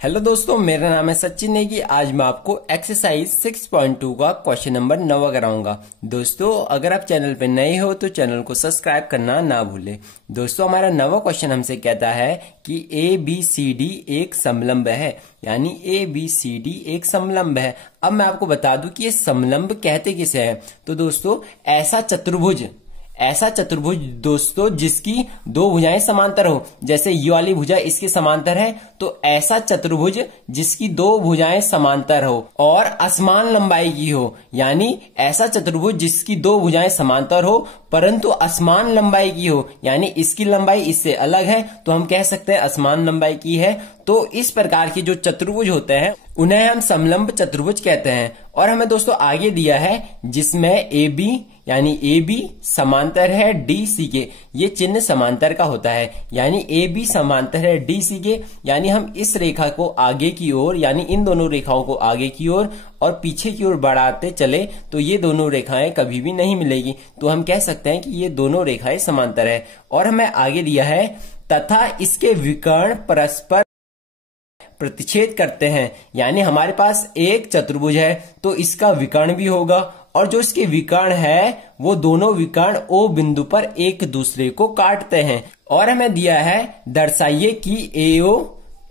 Hello दोस्तों, मेरा नाम है सचिन नेगी। आज मैं आपको एक्सरसाइज 6.2 का क्वेश्चन नंबर 9 कराऊंगा। दोस्तों, अगर आप चैनल पर नए हो तो चैनल को सब्सक्राइब करना ना भूलें। दोस्तों, हमारा 9वां क्वेश्चन हमसे कहता है कि ABCD एक समलंब है, यानी ABCD एक समलंब है। अब मैं आपको बता दूं कि ये समलंब कहते किसे हैं। तो दोस्तों, ऐसा चतुर्भुज दोस्तों जिसकी दो भुजाएं समांतर हो, जैसे ये वाली भुजा इसके समांतर है, तो ऐसा चतुर्भुज जिसकी दो भुजाएं समांतर हो और असमान लंबाई की हो, यानी ऐसा चतुर्भुज जिसकी दो भुजाएं समांतर हो परंतु असमान लंबाई की हो, यानी इसकी लंबाई इससे अलग है तो हम कह सकते हैं असमान लंबाई की है। तो इस प्रकार के जो चतुर्भुज होते हैं उन्हें हम समलंब चतुर्भुज कहते हैं। और हमें दोस्तों आगे दिया है जिसमें AB यानी AB समांतर है DC के, ये चिन्ह समांतर का होता है, यानी AB समांतर है DC के, यानी हम इस रेखा को आगे की ओर, यानी इन दोनों रेखाओं को आगे की ओर और पीछे की ओर बढ़ाते चले तो ये दोनों रेखाएं कभी भी नहीं मिलेगी। तो हम कह सकते हैं कि ये दोनों रेखाएं समांतर है। और हमें आगे दिया है तथा इसके विकर्ण परस्पर प्रतिच्छेद करते हैं, यानी हमारे पास एक चतुर्भुज है तो इसका विकर्ण भी होगा, और जो इसके विकर्ण है वो दोनों विकर्ण O बिंदु पर एक दूसरे को काटते हैं। और हमें दिया है दर्शाइए कि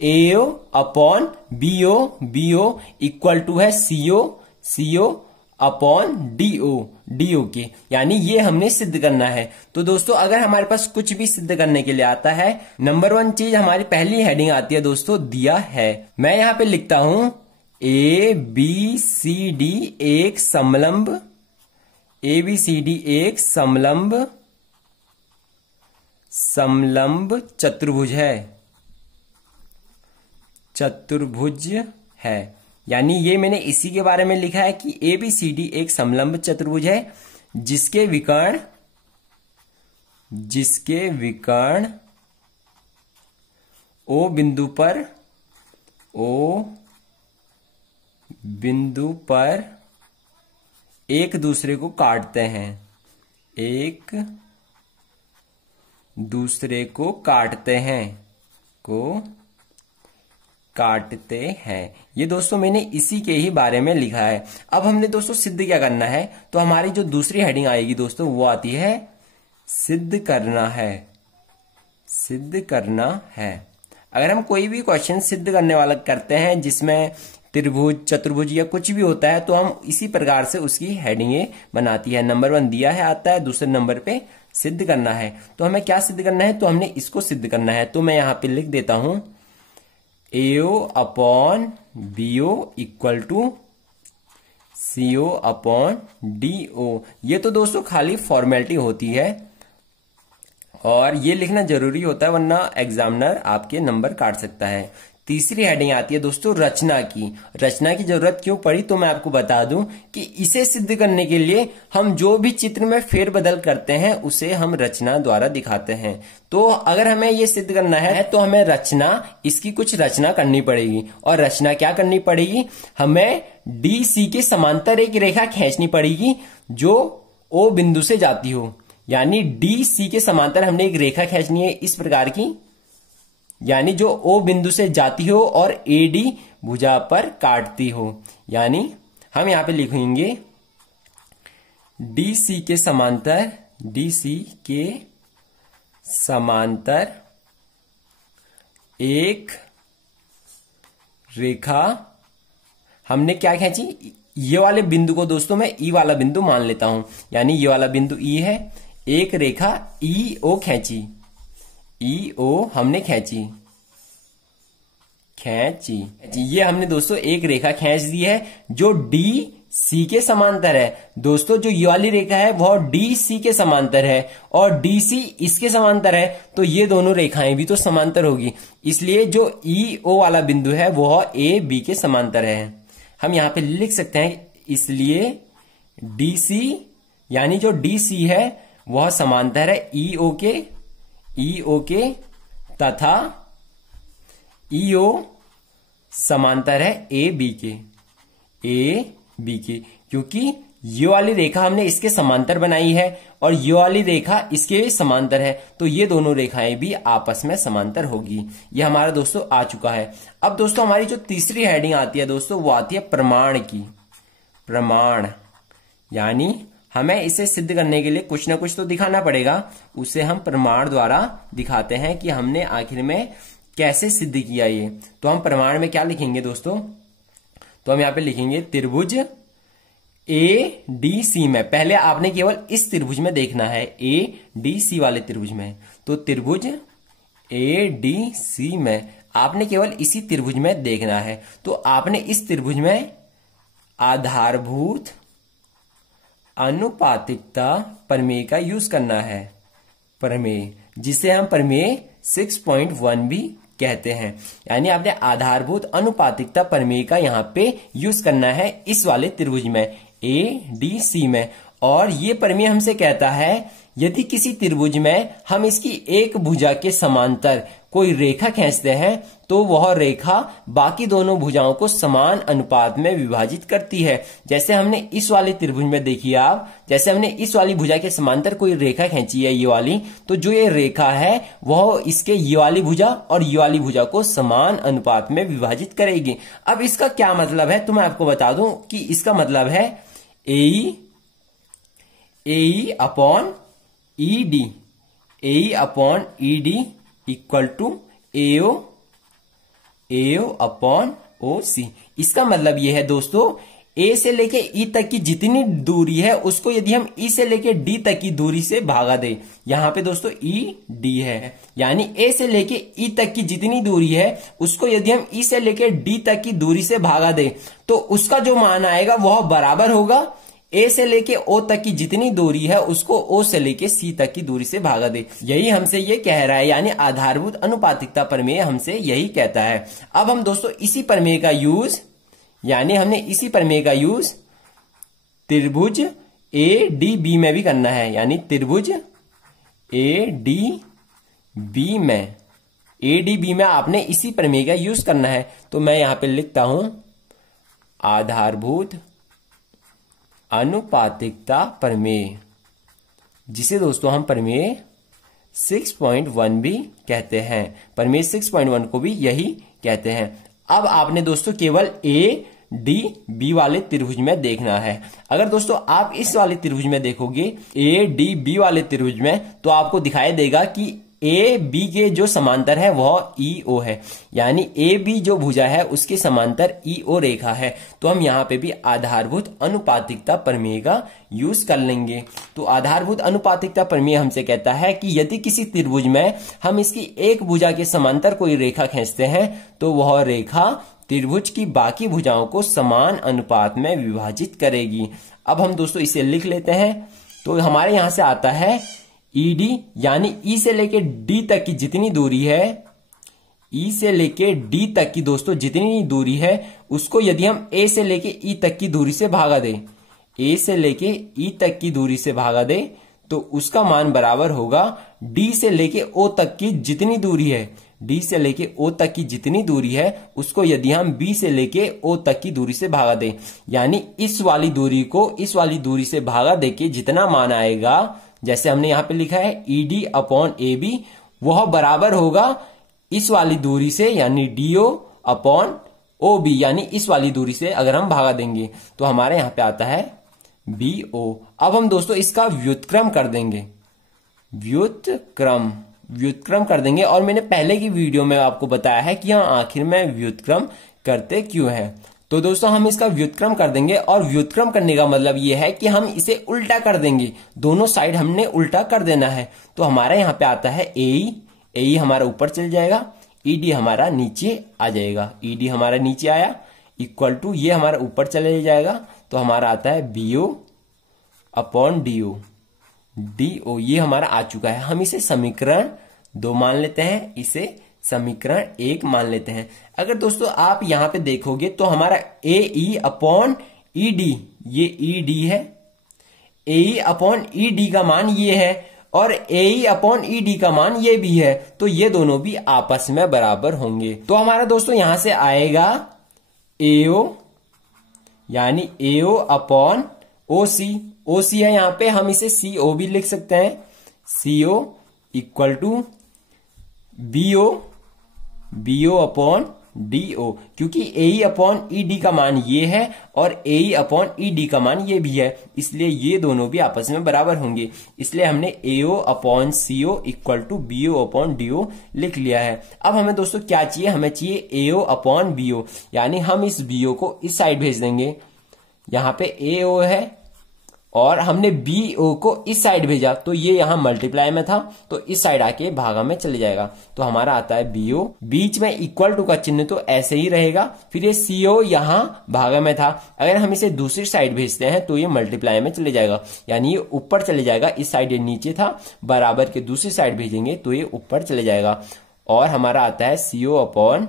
AO upon BO equal to है CO अपॉन DO के, यानी ये हमने सिद्ध करना है। तो दोस्तों, अगर हमारे पास कुछ भी सिद्ध करने के लिए आता है, नंबर 1 चीज हमारी पहली हेडिंग आती है दोस्तों, दिया है। मैं यहां पे लिखता हूं ABCD एक समलंब, ABCD एक समलंब चतुर्भुज है, यानी ये मैंने इसी के बारे में लिखा है कि ABCD एक समलंब चतुर्भुज है जिसके विकर्ण O बिंदु पर एक दूसरे को काटते हैं, ये दोस्तों मैंने इसी के ही बारे में लिखा है। अब हमने दोस्तों सिद्ध क्या करना है, तो हमारी जो दूसरी हेडिंग आएगी दोस्तों वो आती है सिद्ध करना है। अगर हम कोई भी क्वेश्चन सिद्ध करने वाला करते हैं जिसमें त्रिभुज, चतुर्भुज या कुछ भी होता है तो हम इसी प्रकार से उसकी हेडिंगें बनाती है। नंबर 1 दिया है आता है, दूसरे नंबर पे सिद्ध करना है। तो हमें क्या सिद्ध करना है, तो हमने इसको सिद्ध करना है। तो मैं यहां पे लिख देता हूं AO upon BO equal to CO upon DO। ये तो दोस्तों खाली फॉर्मेलिटी होती है और ये लिखना जरूरी होता है, वरना एग्जामिनर आपके नंबर काट सकता है। तीसरी हेडिंग आती है दोस्तों रचना की जरूरत क्यों पड़ी, तो मैं आपको बता दूं कि इसे सिद्ध करने के लिए हम जो भी चित्र में फेरबदल करते हैं उसे हम रचना द्वारा दिखाते हैं। तो अगर हमें ये सिद्ध करना है तो हमें इसकी कुछ रचना करनी पड़ेगी। और रचना क्या करनी पड़ेगी, हमें DC के समांतर एक रेखा खींचनी पड़ेगी जो O बिंदु से जाती हो, यानी DC के समांतर हमने एक रेखा खींचनी है इस प्रकार की, यानी जो O बिंदु से जाती हो और AD भुजा पर काटती हो। यानी हम यहां पे लिखेंगे DC के समांतर एक रेखा हमने क्या खींची, ये वाले बिंदु को दोस्तों मैं E वाला बिंदु मान लेता हूं, यानी ये वाला बिंदु E है, एक रेखा EO खींची, EO हमने खींची, ये हमने दोस्तों एक रेखा खींच दी है जो DC के समांतर है। दोस्तों, जो ये वाली रेखा है वह DC के समांतर है और DC इसके समांतर है, तो ये दोनों रेखाएं भी तो समांतर होगी, इसलिए जो EO वाला बिंदु है वह AB के समांतर है। हम यहां पे लिख सकते हैं, इसलिए DC यानी जो DC है वह समांतर है EO के तथा EO समांतर है AB के, क्योंकि ये वाली रेखा हमने इसके समांतर बनाई है और ये वाली रेखा इसके समांतर है, तो ये दोनों रेखाएं भी आपस में समांतर होगी। ये हमारा दोस्तों आ चुका है। अब दोस्तों हमारी जो तीसरी हेडिंग आती है दोस्तों, वो आती है प्रमाण की। प्रमाण यानी हमें इसे सिद्ध करने के लिए कुछ ना कुछ तो दिखाना पड़ेगा, उसे हम प्रमाण द्वारा दिखाते हैं कि हमने आखिर में कैसे सिद्ध किया ये। तो हम प्रमाण में क्या लिखेंगे दोस्तों, तो हम यहाँ पे लिखेंगे त्रिभुज ADC में। पहले आपने केवल इस त्रिभुज में देखना है, ADC वाले त्रिभुज में। तो त्रिभुज ADC में आपने केवल इसी त्रिभुज में देखना है। तो आपने इस त्रिभुज में आधारभूत अनुपातिकता प्रमेय का यूज करना है। प्रमेय जिसे हम प्रमेय 6.1 भी कहते हैं, यानी आपने आधारभूत अनुपातिकता प्रमेय का यहाँ पे यूज करना है इस वाले त्रिभुज में ADC में। और ये प्रमेय हमसे कहता है यदि किसी त्रिभुज में हम इसकी एक भुजा के समांतर कोई रेखा खींचते हैं तो वह रेखा बाकी दोनों भुजाओं को समान अनुपात में विभाजित करती है। जैसे हमने इस वाले त्रिभुज में देखिए आप, जैसे हमने इस वाली भुजा के समांतर कोई रेखा खींची है ये वाली, तो जो ये रेखा है वह इसके ये वाली भुजा और ये वाली भुजा को समान अनुपात में विभाजित करेगी। अब इसका क्या मतलब है तो मैं आपको बता दूं कि इसका मतलब है AE upon ED, AE upon ED equal to AO upon OC। इसका मतलब यह है दोस्तों, A से लेके E तक की जितनी दूरी है उसको यदि हम E से लेके D तक की दूरी से भागा दे, यहां पे दोस्तों ED है, यानी A से लेके E तक की जितनी दूरी है उसको यदि हम E से लेके D तक की दूरी से भागा दे तो उसका जो मान आएगा वह बराबर होगा A से लेके O तक की जितनी दूरी है उसको O से लेके C तक की दूरी से भागा दे। यही हमसे ये कह रहा है, यानी आधारभूत अनुपातिकता प्रमेय हमसे यही कहता है। अब हम दोस्तों इसी प्रमेय का यूज, यानी हमने इसी प्रमेय का यूज त्रिभुज ADB में भी करना है, यानी त्रिभुज ADB में आपने इसी प्रमेय का यूज करना है। तो मैं यहां पे लिखता हूं आधारभूत अनुपातिकता प्रमेय, जिसे दोस्तों हम प्रमेय 6.1 भी कहते हैं। प्रमेय 6.1 को भी यही कहते हैं। अब आपने दोस्तों केवल ADB वाले त्रिभुज में देखना है। अगर दोस्तों आप इस वाले त्रिभुज में देखोगे ADB वाले त्रिभुज में, तो आपको दिखाई देगा कि AB के जो समांतर है वह EO है, यानी AB जो भुजा है उसके समांतर EO रेखा है। तो हम यहाँ पे भी आधारभूत अनुपातिकता प्रमेय का यूज कर लेंगे। तो आधारभूत अनुपातिकता प्रमेय हमसे कहता है कि यदि किसी त्रिभुज में हम इसकी एक भुजा के समांतर कोई रेखा खींचते हैं तो वह रेखा त्रिभुज की बाकी भुजाओं को समान अनुपात में विभाजित करेगी। अब हम दोस्तों इसे लिख लेते हैं। तो हमारे यहां से आता है ED, यानी E से लेके D तक की जितनी दूरी है, E से लेके D तक की दोस्तों जितनी दूरी है उसको यदि हम A से लेके E तक की दूरी से भागा दे, A से लेके E तक की दूरी से भागा दे, तो उसका मान बराबर होगा D से लेके O तक की जितनी दूरी है, D से लेके O तक की जितनी दूरी है उसको यदि हम B से लेके O तक की दूरी से भागा दे, यानी इस वाली दूरी को इस वाली दूरी से भागा दे के जितना मान आएगा, जैसे हमने यहां पे लिखा है ED अपॉन AB, वह बराबर होगा इस वाली दूरी से, यानी DO अपॉन OB, यानी इस वाली दूरी से अगर हम भागा देंगे तो हमारे यहां पे आता है BO। अब हम दोस्तों इसका व्युत्क्रम कर देंगे, व्युत्क्रम कर देंगे। और मैंने पहले की वीडियो में आपको बताया है कि यहाँ आखिर में व्युत्क्रम करते क्यों है। तो दोस्तों हम इसका व्युत्क्रम कर देंगे, और व्युत्क्रम करने का मतलब ये है कि हम इसे उल्टा कर देंगे, दोनों साइड हमने उल्टा कर देना है। तो हमारा यहाँ पे आता है AE हमारा ऊपर चल जाएगा, ED हमारा नीचे आ जाएगा, ED हमारा नीचे आया इक्वल टू ये हमारा ऊपर चले जाएगा, तो हमारा आता है BO अपॉन DO ये हमारा आ चुका है। हम इसे समीकरण 2 मान लेते हैं, इसे समीकरण 1 मान लेते हैं। अगर दोस्तों आप यहां पे देखोगे तो हमारा AE अपॉन ED, ये ED है, AE अपॉन ED का मान ये है, और AE अपॉन ED का मान ये भी है, तो ये दोनों भी आपस में बराबर होंगे। तो हमारा दोस्तों यहां से आएगा AO, यानी AO अपॉन ओ सी है यहाँ पे, हम इसे CO भी लिख सकते हैं। CO equal to BO upon DO, क्योंकि AE अपॉन ED का मान ये है और AE अपॉन ED का मान ये भी है, इसलिए ये दोनों भी आपस में बराबर होंगे। इसलिए हमने AO upon CO equal to BO upon DO लिख लिया है। अब हमें दोस्तों क्या चाहिए, हमें चाहिए AO अपॉन BO, यानी हम इस BO को इस साइड भेज देंगे। यहाँ पे AO है और हमने BO को इस साइड भेजा, तो ये यहां मल्टीप्लाई में था तो इस साइड आके भागा में चले जाएगा, तो हमारा आता है BO। बीच में इक्वल टू का चिन्ह तो ऐसे ही रहेगा। फिर ये CO यहां भागा में था, अगर हम इसे दूसरी साइड भेजते हैं तो ये मल्टीप्लाई में चले जाएगा, यानी ये ऊपर चले जाएगा। इस साइड ये नीचे था, बराबर के दूसरी साइड भेजेंगे तो ये ऊपर चले जाएगा और हमारा आता है CO अपॉन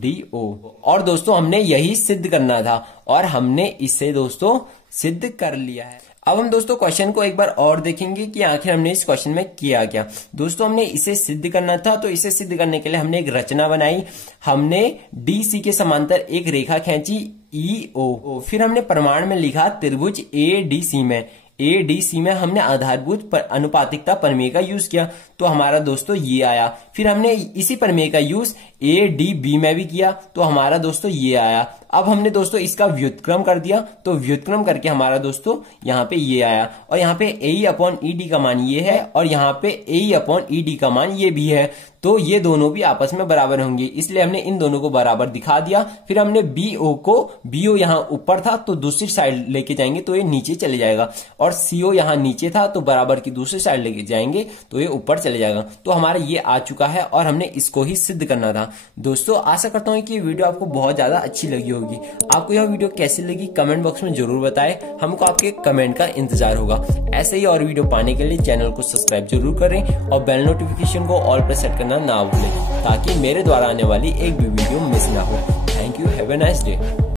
DO। और दोस्तों हमने यही सिद्ध करना था और हमने इसे दोस्तों सिद्ध कर लिया है। अब हम दोस्तों क्वेश्चन को एक बार और देखेंगे कि आखिर हमने इस क्वेश्चन में किया क्या। दोस्तों हमने इसे सिद्ध करना था, तो इसे सिद्ध करने के लिए हमने एक रचना बनाई। हमने DC के समांतर एक रेखा खींची EO, फिर हमने प्रमाण में लिखा त्रिभुज ADC में हमने आधारभूत अनुपातिकता प्रमेय का यूज किया, तो हमारा दोस्तों ये आया। फिर हमने इसी प्रमेय का यूज ADB में भी किया, तो हमारा दोस्तों ये आया। अब हमने दोस्तों इसका व्युत्क्रम कर दिया, तो व्युत्क्रम करके हमारा दोस्तों यहाँ पे ये आया और यहाँ पे AE अपॉन ED का मान ये है और यहाँ पे AE अपॉन ED का मान ये भी है, तो ये दोनों भी आपस में बराबर होंगे, इसलिए हमने इन दोनों को बराबर दिखा दिया। फिर हमने BO यहाँ ऊपर था तो दूसरी साइड लेके जाएंगे तो ये नीचे चले जाएगा, और CO यहाँ नीचे था तो बराबर की दूसरी साइड लेके जाएंगे तो ये ऊपर चले जाएगा। तो हमारा ये आ चुका है और हमने इसको ही सिद्ध करना था। दोस्तों आशा करता हूँ कि ये वीडियो आपको बहुत ज्यादा अच्छी लगी होगी। आपको यह वीडियो कैसी लगी कमेंट बॉक्स में जरूर बताएं, हमको आपके कमेंट का इंतजार होगा। ऐसे ही और वीडियो पाने के लिए चैनल को सब्सक्राइब जरूर करें और बेल नोटिफिकेशन को ऑल पर सेट करना ना भूलें, ताकि मेरे द्वारा आने वाली एक भी वीडियो मिस ना हो। Thank you, have a nice day.